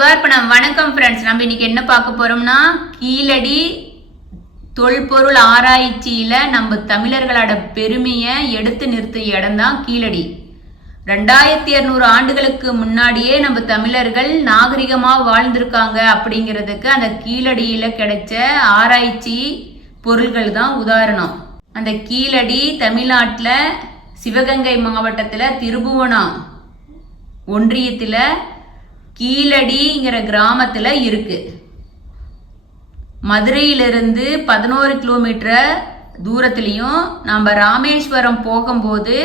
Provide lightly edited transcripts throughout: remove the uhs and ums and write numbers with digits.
வணக்கம் ஃப்ரெண்ட்ஸ். நம்ம இன்னைக்கு என்ன பார்க்க போறோம்னா, கீழடி தொல்பொருள் ஆராய்ச்சியில நம்ம தமிழர்களோட பெருமையை எடுத்து நிறுத்திய இடம் தான் கீழடி. 2200 ஆண்டுகளுக்கு முன்னாடியே நம்ம தமிழர்கள் நாகரிகமா வாழ்ந்திருக்காங்க அப்படிங்கிறதுக்கு அந்த கீழடியில கிடைச்ச ஆராய்ச்சி பொருள்கள் தான் உதாரணம். அந்த கீழடி தமிழ்நாட்டில் சிவகங்கை மாவட்டத்தில் திருபுவனம் ஒன்றியத்தில் கீழடிங்கிற கிராமத்தில் இருக்கு. மதுரையிலிருந்து 11 கிலோமீட்டர் தூரத்துலையும் நம்ம ராமேஸ்வரம் போகும்போது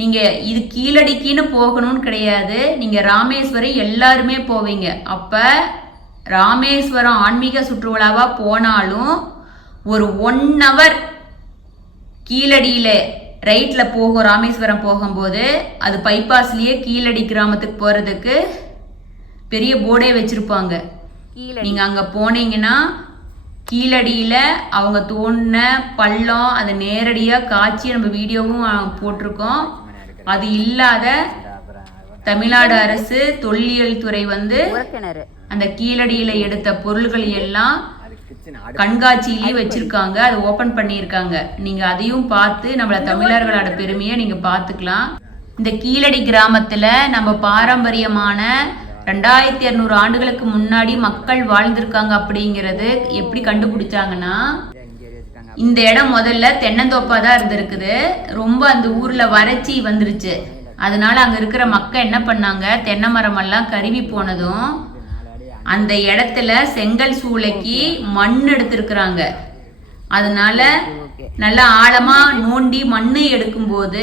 நீங்கள் இது கீழடிக்குன்னு போகணும்னு கிடையாது, நீங்கள் ராமேஸ்வரம் எல்லாருமே போவீங்க. அப்போ ராமேஸ்வரம் ஆன்மீக சுற்றுலாவாக போனாலும் ஒரு 1 hour கீழடியில் ரைட்டில் போகும். ராமேஸ்வரம் போகும்போது அது பைபாஸ்லேயே கீழடி கிராமத்துக்கு போகிறதுக்கு பெரிய போர்டே வச்சுருப்பாங்க. நீங்கள் அங்கே போனீங்கன்னா கீழடியில் அவங்க தோண்டின பள்ளம் அதை நேரடியாக காய்ச்சி நம்ம வீடியோவும் போட்டிருக்கோம். அது இல்லாத தமிழ்நாடு அரசு தொல்லியல் துறை அந்த கீழடியில் எடுத்த பொருள்கள் எல்லாம் கண்காட்சியிலேயே வச்சிருக்காங்க, அதை ஓபன் பண்ணியிருக்காங்க. நீங்க அதையும் பார்த்து நம்மள தமிழர்களோட பெருமையை நீங்க பார்த்துக்கலாம். இந்த கீழடி கிராமத்துல நம்ம பாரம்பரியமான 2200 ஆண்டுகளுக்கு முன்னாடி மக்கள் வாழ்ந்திருக்காங்க அப்படிங்கிறது எப்படி கண்டுபிடிச்சாங்கன்னா, இந்த இடம் முதல்ல தென்னந்தோப்பா தான் இருந்திருக்குது. ரொம்ப அந்த ஊர்ல வறட்சி வந்துருச்சு. அதனால அங்க இருக்கிற மக்கள் என்ன பண்ணாங்க, தென்னை மரம் எல்லாம் கருவி போனதும் அந்த இடத்துல செங்கல் சூளைக்கு மண் எடுத்திருக்கிறாங்க. அதனால நல்லா ஆழமா நோண்டி மண்ணு எடுக்கும்போது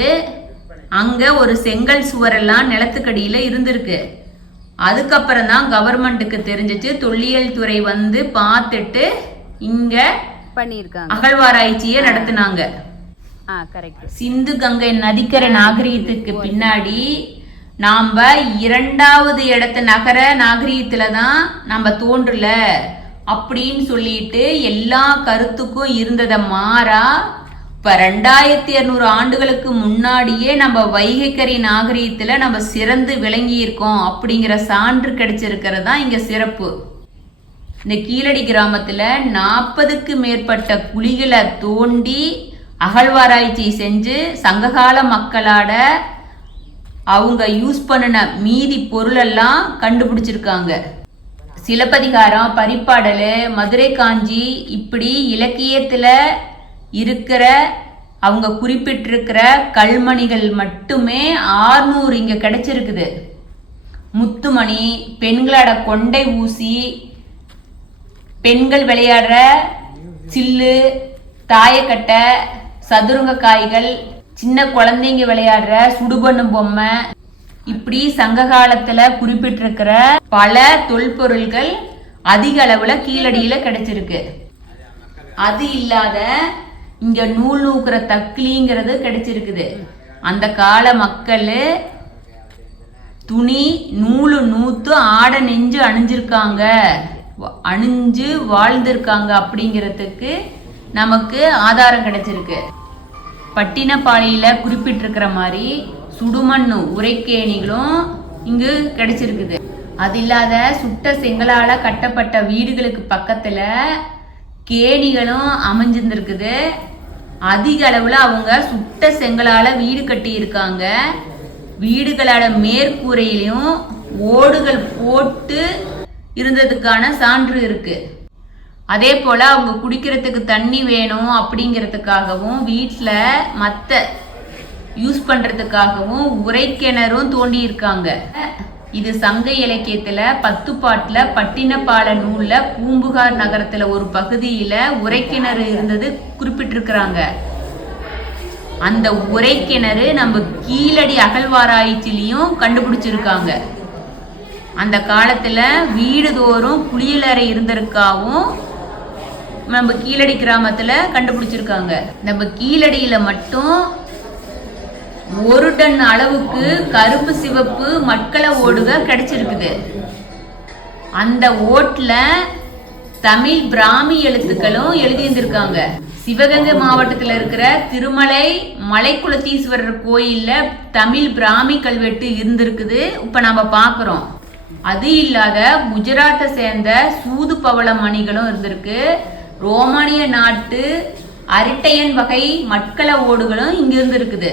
அங்க ஒரு செங்கல் சுவரெல்லாம் நிலத்துக்கடியில இருந்திருக்கு. அதுக்கப்புறம் தான் கவர்மெண்ட்டுக்கு தெரிஞ்சிச்சு. தொல்லியல் துறை பார்த்துட்டு இங்க அகழ்வாராய்ச்சியை நடத்தினாங்க. சிந்து கங்கை நதிக்கரை நாகரிகத்துக்கு பின்னாடி நாம 2வது இடத்த நகர நாகரீகத்துல தான் நம்ம தோன்றல அப்படின்னு சொல்லிட்டு எல்லா கருத்துக்கும் இருந்ததை மாறா இப்ப 2200 ஆண்டுகளுக்கு முன்னாடியே நம்ம வைகைக்கரை நாகரீகத்துல நம்ம சிறந்து விளங்கி இருக்கோம் அப்படிங்கிற சான்று கிடைச்சிருக்கிறது தான் இங்க சிறப்பு. இந்த கீழடி கிராமத்துல 40க்கு மேற்பட்ட குழிகளை தோண்டி அகழ்வாராய்ச்சி செஞ்சு சங்ககால மக்களோட அவங்க யூஸ் பண்ணின மீதி பொருளெல்லாம் கண்டுபிடிச்சிருக்காங்க. சிலப்பதிகாரம், பரிப்பாடல், மதுரை காஞ்சி இப்படி இலக்கியத்தில் இருக்கிற அவங்க குறிப்பிட்டிருக்கிற கல்மணிகள் மட்டுமே 600 இங்கே கிடைச்சிருக்குது. முத்துமணி, பெண்களோட கொண்டை ஊசி, பெண்கள் விளையாடுற சில்லு, தாயக்கட்டை, சதுரங்க காய்கள், சின்ன குழந்தைங்க விளையாடுற சுடுபண்ணு பொம்மை, இப்படி சங்க காலத்துல குறிப்பிட்டிருக்கிற பல தொல்பொருள்கள் அதிக அளவுல கீழடியில கிடைச்சிருக்கு. அது இல்லாத இங்க நூல் நூக்குற தக்கிலிங்கிறது கிடைச்சிருக்குது. அந்த கால மக்கள் துணி நூலு நூத்து ஆட நெஞ்சு அணிஞ்சு வாழ்ந்திருக்காங்க அப்படிங்கிறதுக்கு நமக்கு ஆதாரம் கிடைச்சிருக்கு. பட்டினப்பாளையில குறிப்பிட்டிருக்கிற மாதிரி சுடுமண்ணு உரைக்கேணிகளும் இங்கு கிடைச்சிருக்குது. அது இல்லாத சுட்ட செங்கலால கட்டப்பட்ட வீடுகளுக்கு பக்கத்துல கேணிகளும் அமைஞ்சிருந்திருக்குது. அதிக அளவுல அவங்க சுட்ட செங்கலால வீடு கட்டி இருக்காங்க. வீடுகளோட மேற்கூரையிலையும் ஓடுகள் போட்டு இருந்ததுக்கான சான்று இருக்கு. அதே போல் அவங்க குடிக்கிறதுக்கு தண்ணி வேணும் அப்படிங்கிறதுக்காகவும் வீட்டில் மற்ற யூஸ் பண்ணுறதுக்காகவும் உரைக்கிணறும் தோண்டி இருக்காங்க. இது சங்க இலக்கியத்தில் 10 பாட்டில் பட்டினப்பால நூலில் பூம்புகார் நகரத்தில் ஒரு பகுதியில் உரைக்கிணறு இருந்தது குறிப்பிட்டிருக்கிறாங்க. அந்த உரைக்கிணறு நம்ம கீழடி அகழ்வாராய்ச்சிலையும் கண்டுபிடிச்சிருக்காங்க. அந்த காலத்தில் வீடுதோறும் குளியலறை இருந்திருக்காவும் நம்ம கீழடி கிராமத்துல கண்டுபிடிச்சிருக்காங்க. நம்ம கீழடியில மட்டும் 1 டன் அளவுக்கு கருப்பு சிவப்பு மட்கள ஓடுக கிடைச்சிருக்குது. அந்த ஓட்டுல தமிழ் பிராமி எழுத்துக்களும் எழுதியிருந்திருக்காங்க. சிவகங்கை மாவட்டத்தில் இருக்கிற திருமலை மலைக்குளத்தீஸ்வரர் கோயில்ல தமிழ் பிராமி கல்வெட்டு இருந்திருக்குது. இப்ப நம்ம பாக்குறோம். அது இல்லாத குஜராத்தை சேர்ந்த சூது பவள மணிகளும் இருந்திருக்கு. ரோமானிய நாட்டு அரிட்டையன் வகை மட்கள ஓடுகளும் இங்க இருந்து இருக்குது.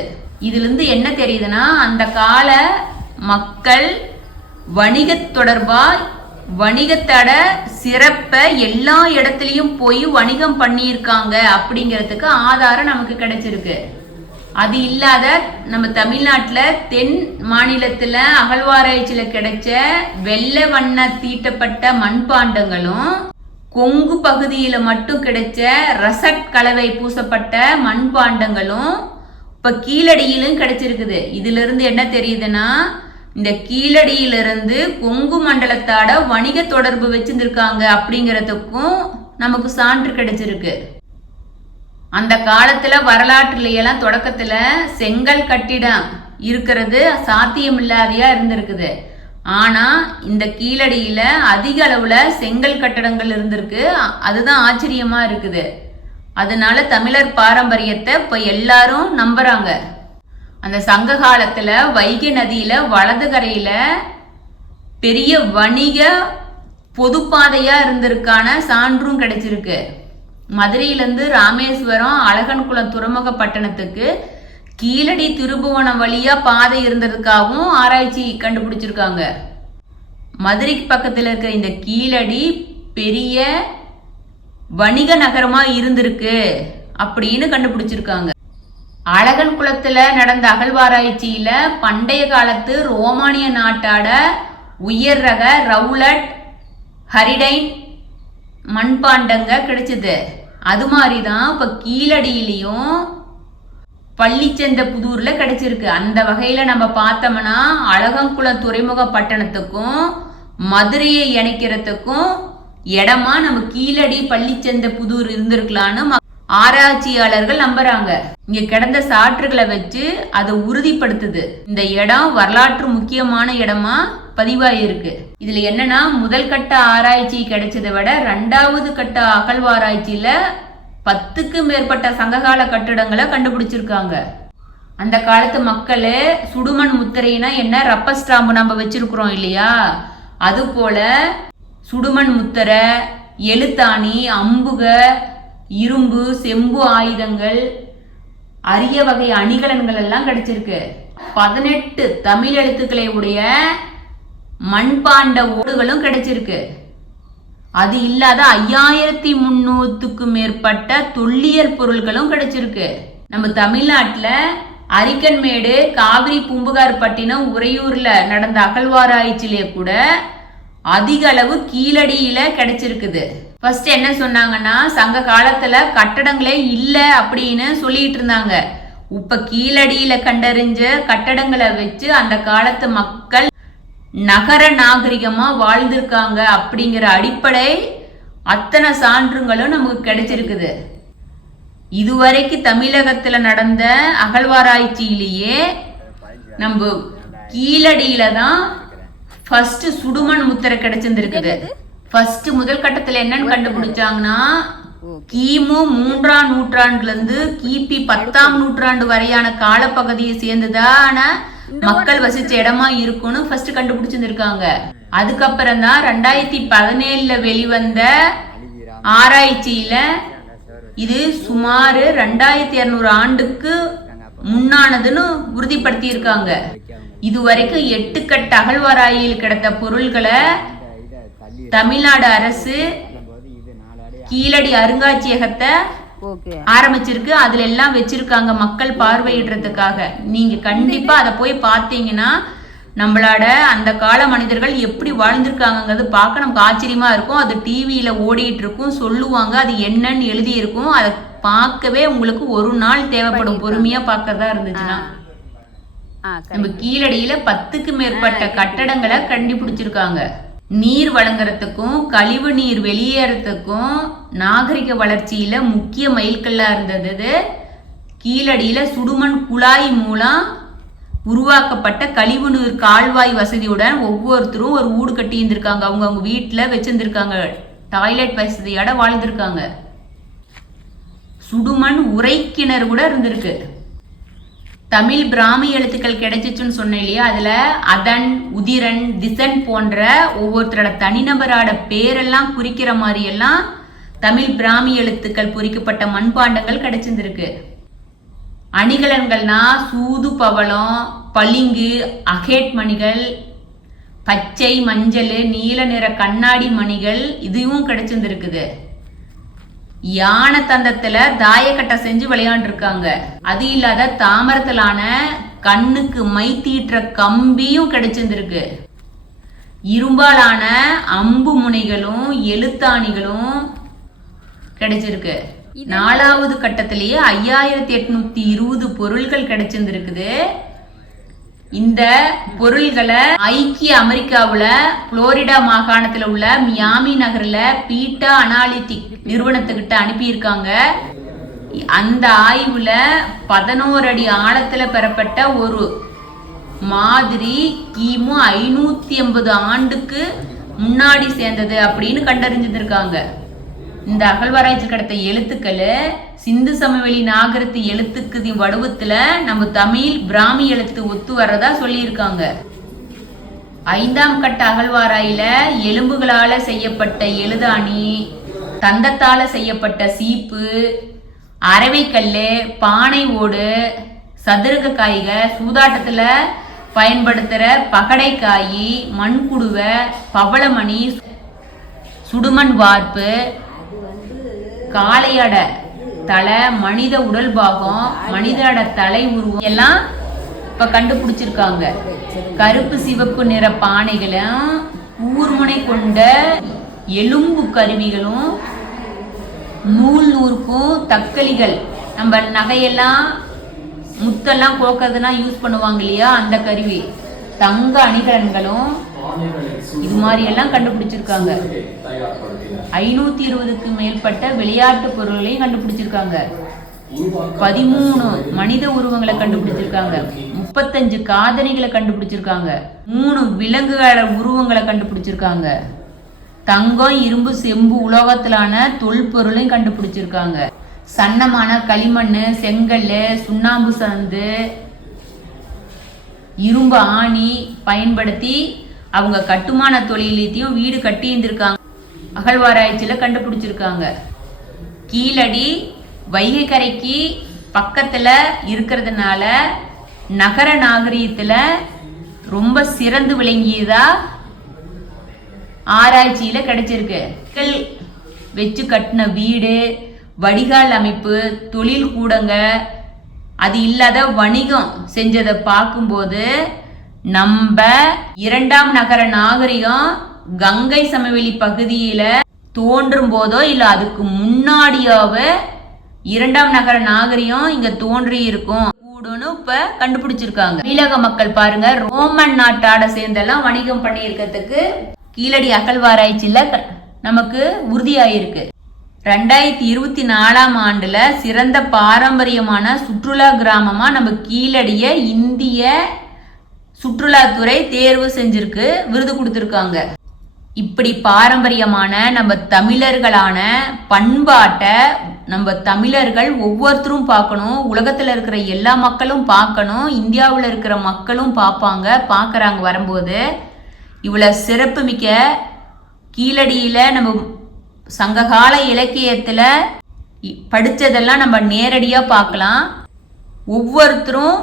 இதுல இருந்து என்ன தெரியுதுன்னா, அந்த கால மக்கள் வணிக தொடர்பா வணிகத்தோட சிறப்ப எல்லா இடத்துலயும் போய் வணிகம் பண்ணியிருக்காங்க அப்படிங்கிறதுக்கு ஆதாரம் நமக்கு கிடைச்சிருக்கு. அது இல்லாத நம்ம தமிழ்நாட்டுல தென் மாநிலத்துல அகழ்வாராய்ச்சியில கிடைச்ச வெள்ளை வண்ண தீட்டப்பட்ட மண்பாண்டங்களும், கொங்கு பகுதியில மட்டும் கிடைச்ச ரசட் கலவை பூசப்பட்ட மண்பாண்டங்களும் இப்ப கீழடியிலும் கிடைச்சிருக்குது. இதுல இருந்து என்ன தெரியுதுன்னா, இந்த கீழடியிலிருந்து கொங்கு மண்டலத்தோட வணிக தொடர்பு வச்சிருந்திருக்காங்க அப்படிங்கிறதுக்கும் நமக்கு சான்று கிடைச்சிருக்கு. அந்த காலத்துல வரலாற்றுல எல்லாம் தொடக்கத்துல செங்கல் கட்டிடம் இருக்கிறது சாத்தியம் இல்லாதையா இருந்திருக்குது. ஆனா இந்த கீழடியில அதிக அளவுல செங்கல் கட்டடங்கள் இருந்திருக்கு. அதுதான் ஆச்சரியமா இருக்குது. அதனால தமிழர் பாரம்பரியத்தை இப்ப எல்லாரும் நம்புறாங்க. அந்த சங்க காலத்துல வைகை நதியில வலது கரையில பெரிய வணிக பொதுப்பாதையா இருந்திருக்கான சான்றும் கிடைச்சிருக்கு. மதுரையிலிருந்து ராமேஸ்வரம் அழகன்குளம் துறைமுக பட்டணத்துக்கு கீழடி திருபுவனம் வழியா பாதை இருந்ததுக்காகவும் ஆராய்ச்சி கண்டுபிடிச்சிருக்காங்க. மதுரைக்கு பக்கத்துல இருக்கிற இந்த கீழடி பெரிய வணிக நகரமா இருந்திருக்கு அப்படின்னு கண்டுபிடிச்சிருக்காங்க. அழகன் குளத்துல நடந்த அகழ்வாராய்ச்சியில பண்டைய காலத்து ரோமானிய நாட்டோட உயர் ரக ரவுலட் ஹரிடைன் மண்பாண்டங்க கிடைச்சது. அது மாதிரிதான் இப்ப கீழடியிலையும் பள்ளிச்சந்த புதூர்ல கிடைச்சிருக்கு. அந்த வகையில நம்ம பார்த்தோம்னா அழகன்குளம் துறைமுக பட்டணத்துக்கும் மதுரையை இணைக்கிறதுக்கும் இடமா நம்ம கீழடி பள்ளிச்சந்த புதூர் இருந்திருக்கலான்னு ஆராய்ச்சியாளர்கள் நம்புறாங்க. இங்க கிடந்த சாற்றுகளை வச்சு அதை உறுதிப்படுத்துது. இந்த இடம் வரலாற்று முக்கியமான இடமா பதிவாயிருக்கு. இதுல என்னன்னா, முதல் கட்ட ஆராய்ச்சி கிடைச்சதை விட 2வது கட்ட அகழ்வாராய்ச்சியில 10க்கு மேற்பட்ட சங்ககால கட்டிடங்களை கண்டுபிடிச்சிருக்காங்க. அந்த காலத்து மக்கள் சுடுமண் முத்திரைனா என்ன, ரப்பர் ஸ்டாம்பு நம்ம வச்சிருக்கிறோம் இல்லையா, அது போல சுடுமண் முத்திரை, எழுத்தாணி, அம்புக, இரும்பு, செம்பு ஆயுதங்கள், அரிய வகை அணிகலன்கள் எல்லாம் கிடைச்சிருக்கு. 18 தமிழ் எழுத்துக்களை உடைய மண்பாண்ட ஓடுகளும் கிடைச்சிருக்கு. அது இல்லாத 5300க்கும் மேற்பட்ட தொல்லியல் பொருள்களும் கிடைச்சிருக்கு. நம்ம தமிழ்நாட்டுல அரிக்கன்மேடு, காவிரி, பூம்புகார் பட்டினம், உறையூர்ல நடந்த அகழ்வாராய்ச்சியிலே கூட அதிக அளவு கீழடியில கிடைச்சிருக்குது. ஃபர்ஸ்ட் என்ன சொன்னாங்கன்னா, சங்க காலத்துல கட்டடங்களே இல்லை அப்படின்னு சொல்லிட்டு இருந்தாங்க. இப்ப கீழடியில கண்டறிஞ்ச கட்டடங்களை வச்சு அந்த காலத்து மக்கள் நகர நாகரிகமா வாழ்ந்திருக்காங்க அப்படிங்கிற அடிப்படை அத்தனை சான்றுகளும் நமக்கு கிடைச்சிருக்குது. இதுவரைக்கும் தமிழகத்துல நடந்த அகழ்வாராய்ச்சியிலேயே நம்ம கீழடியில தான் ஃபர்ஸ்ட் சுடுமண் முத்திரை கிடைச்சிருந்திருக்குது. ஃபர்ஸ்ட் முதல் கட்டத்துல என்னன்னு கண்டுபிடிச்சாங்கன்னா, கிமு 3ஆம் நூற்றாண்டுல இருந்து கிபி 10ஆம் நூற்றாண்டு வரையான காலப்பகுதியை சேர்ந்துதான மக்கள் வசிச்ச இடமா இருக்கும்னு ஃபர்ஸ்ட் கண்டுபிடிச்சிருக்காங்க. அதுக்கப்புறம் தான் 2017 வெளிவந்த ஆராய்ச்சியில இது சுமார் 2200 ஆண்டுக்கு முன்னானதுன்னு உறுதிப்படுத்தி இருக்காங்க. இதுவரைக்கும் 8 கட்ட அகழ்வாராயில் கிடைத்த பொருள்களை தமிழ்நாடு அரசு கீழடி அருங்காட்சியகத்தை ஆரம்பிச்சிருக்கு. அதுல எல்லாம் வச்சிருக்காங்க மக்கள் பார்வையிடுறதுக்காக. நீங்க கண்டிப்பா அதை போய் பார்த்தீங்கன்னா நம்மளோட அந்த கால மனிதர்கள் எப்படி வாழ்ந்திருக்காங்கிறது பார்க்க நமக்கு ஆச்சரியமா இருக்கும். அது டிவியில ஓடிட்டு இருக்கும், சொல்லுவாங்க, அது என்னன்னு எழுதி இருக்கும். அதை பார்க்கவே உங்களுக்கு ஒரு நாள் தேவைப்படும் பொறுமையா பார்க்கறதா இருந்துச்சுன்னா. நம்ம கீழடியில 10க்கு மேற்பட்ட கட்டடங்களை கண்டுபிடிச்சிருக்காங்க. நீர் வழங்குறதுக்கும் கழிவு நீர் வெளியேறதுக்கும் நாகரிக வளர்ச்சியில முக்கிய மைல்கல்லா இருந்தது கீழடியில சுடுமண் குழாய் மூலம் உருவாக்கப்பட்ட கழிவு நீர் கால்வாய் வசதியுடன் ஒவ்வொருத்தரும் ஒரு ஊடு கட்டி இருந்திருக்காங்க. அவங்க வீட்டுல வச்சிருந்திருக்காங்க. டாய்லெட் வசதியோட வாழ்ந்திருக்காங்க. சுடுமண் உரை கிணறு கூட இருந்திருக்கு. தமிழ் பிராமி எழுத்துக்கள் கிடைச்சிச்சுன்னு சொன்னேன் இல்லையா, அதுல அதன், உதிரன், திசன் போன்ற ஒவ்வொருத்தரோட தனிநபரோட பேரெல்லாம் குறிக்கிற மாதிரி எல்லாம் தமிழ் பிராமி எழுத்துக்கள் பொறிக்கப்பட்ட மண்பாண்டங்கள் கிடைச்சிருந்திருக்கு. அணிகலன்கள்னா சூது, பவளம், பளிங்கு, அகேட் மணிகள், பச்சை, மஞ்சள், நீல நிற கண்ணாடி மணிகள் இதுவும் கிடைச்சிருந்திருக்குது. யானை தந்தத்துல தாயக்கட்டை செஞ்சு விளையாண்டுருக்காங்க. அது இல்லாத தாமரத்திலான கண்ணுக்கு மை தீட்டுற கம்பியும் கிடைச்சிருந்திருக்கு. இரும்பாலான அம்பு முனைகளும் எழுத்தாணிகளும் கிடைச்சிருக்கு. 4வது கட்டத்திலேயே 5820 பொருள்கள் கிடைச்சிருந்திருக்குது. இந்த பொருள்களை ஐக்கிய அமெரிக்காவுல புளோரிடா மாகாணத்துல உள்ள மியாமி நகர்ல பீட்டா அனாலிட்டிக் நிறுவனத்துக்கிட்ட அனுப்பியிருக்காங்க. அந்த ஆய்வுல 11 அடி ஆழத்துல பெறப்பட்ட ஒரு மாதிரி கிமு 580 ஆண்டுக்கு முன்னாடி சேர்ந்தது அப்படின்னு கண்டறிஞ்சிருக்காங்க. இந்த அகழ்வாராய்ச்சி கிடைத்த எழுத்துக்கள் சிந்து சமவெளி நாகரிகத்து எழுத்துக்கு வடிவத்துல நம்ம தமிழ் பிராமி எழுத்து ஒத்து வர்றதா சொல்லியிருக்காங்க. 5ஆம் கட்ட அகழ்வாராயில எலும்புகளால செய்யப்பட்ட எழுதாணி, தந்தத்தால செய்யப்பட்ட சீப்பு, அரவைக்கல்லு, பானை ஓடு, சதுரக காய்கள், சூதாட்டத்துல பயன்படுத்துற பகடைக்காய், மண்குடுவை, பவளமணி, சுடுமண் வார்ப்பு, காளையட தலை, மனித உடல் பாகம், மனிதோட தலை உருவம் எல்லாம் இப்ப கண்டுபிடிச்சிருக்காங்க. கருப்பு சிவப்பு நிற பானைகளும் கூர்முனை கொண்ட எலும்பு கருவிகளும் நூல் நூறுக்கும் தக்களிகள், நம்ம நகையெல்லாம் முத்தெல்லாம் கோக்கிறதுலாம் யூஸ் பண்ணுவாங்க இல்லையா, அந்த கருவி, தங்க அணிகலன்களும் இது மாதிரி எல்லாம் கண்டுபிடிச்சிருக்காங்க. 520க்கு மேற்பட்ட விளையாட்டு பொருள்களையும் கண்டுபிடிச்சிருக்காங்க. 13 மனித உருவங்களை கண்டுபிடிச்சிருக்காங்க. 35 காதணிகளை கண்டுபிடிச்சிருக்காங்க. 3 விலங்குகள உருவங்களை கண்டுபிடிச்சிருக்காங்க. தங்கம், இரும்பு, செம்பு, உலோகத்திலான தொல்பொருளையும் கண்டுபிடிச்சிருக்காங்க. சன்னமான களிமண், செங்கல், சுண்ணாம்பு சந்து, இரும்பு ஆணி பயன்படுத்தி அவங்க கட்டுமான தொழிலையும் வீடு கட்டி இருந்திருக்காங்க. அகழ்வாராய்ச்சியில கண்டுபிடிச்சிருக்காங்க. கீழடி வைகை கரைக்கு பக்கத்துல இருக்கிறதுனால நகர நாகரீகத்துல ரொம்ப சிறந்து விளங்கியதா ஆராய்ச்சியில கிடைச்சிருக்கு. வச்சு கட்டின வீடு, வடிகால் அமைப்பு, தொழில் கூடங்க, அது இல்லாத வணிகம் செஞ்சதை பார்க்கும்போது நம்ம 2ஆம் நகர நாகரிகம் கங்கை சமவெளி பகுதியில தோன்றும் போதோ இல்ல அதுக்கு முன்னாடியாவே 2ஆம் நகர நாகரிகம் இங்க தோன்றி இருக்கும் கூடுன்னு இப்ப கண்டுபிடிச்சிருக்காங்க. தமிழக மக்கள் பாருங்க, ரோமன் நாட்டாட சேர்ந்தெல்லாம் வணிகம் பண்ணி இருக்கிறதுக்கு கீழடி அகழ்வாராய்ச்சியில நமக்கு உறுதியாயிருக்கு. 2024ஆம் ஆண்டுல சிறந்த பாரம்பரியமான சுற்றுலா கிராமமா நம்ம கீழடிய இந்திய சுற்றுலாத்துறை தேர்வு செஞ்சிருக்கு, விருது கொடுத்திருக்காங்க. இப்படி பாரம்பரியமான நம்ம தமிழர்களான பண்பாட்டை நம்ம தமிழர்கள் ஒவ்வொருத்தரும் பார்க்கணும். உலகத்துல இருக்கிற எல்லா மக்களும் பார்க்கணும். இந்தியாவில் இருக்கிற மக்களும் பார்ப்பாங்க, பார்க்கறாங்க. வரும்போது இவ்வளவு சிறப்பு மிக்க கீழடியில நம்ம சங்ககால இலக்கியத்துல படிச்சதெல்லாம் நம்ம நேரடியா பார்க்கலாம். ஒவ்வொருத்தரும்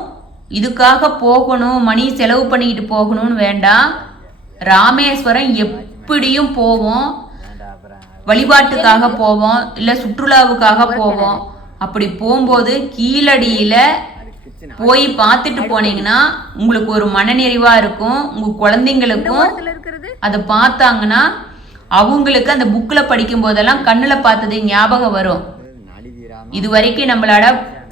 இதுக்காக போகணும், மணி செலவு பண்ணிக்கிட்டு போகணும்னு வேண்டாம். ராமேஸ்வரம் எப்படியும் போவோம், வழிபாட்டுக்காக போவோம், இல்ல சுற்றுலாவுக்காக போவோம். அப்படி போகும்போது கீழடியில போய் பார்த்துட்டு போனீங்கன்னா உங்களுக்கு ஒரு மனநிறைவா இருக்கும். உங்க குழந்தைங்களுக்கும் அதை பார்த்தாங்கன்னா அவங்களுக்கு அந்த புக்ல படிக்கும் போதெல்லாம் கண்ணுல பார்த்தது ஞாபகம் வரும். இது வரைக்கும் நம்மளோட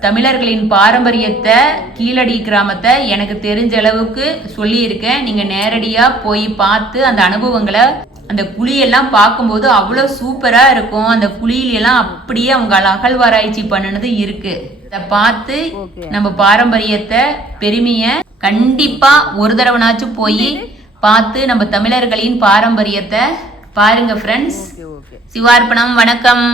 தமிழர்களின் பாரம்பரியத்தை, கீழடி கிராமத்தை எனக்கு தெரிஞ்ச அளவுக்கு சொல்லியிருக்கேன். நீங்க நேரடியா போய் பார்த்து அந்த அனுபவங்களை, அந்த குழியெல்லாம் பார்க்கும்போது அவ்வளோ சூப்பரா இருக்கும். அந்த குழியிலெல்லாம் அப்படியே அவங்க அகழ்வாராய்ச்சி பண்ணினது இருக்கு. அதை பார்த்து நம்ம பாரம்பரியத்தை, பெருமைய கண்டிப்பா ஒரு தடவைனாச்சும் போய் பார்த்து நம்ம தமிழர்களின் பாரம்பரியத்தை பாருங்க ஃப்ரெண்ட்ஸ். சிவார்ப்பணம். வணக்கம்.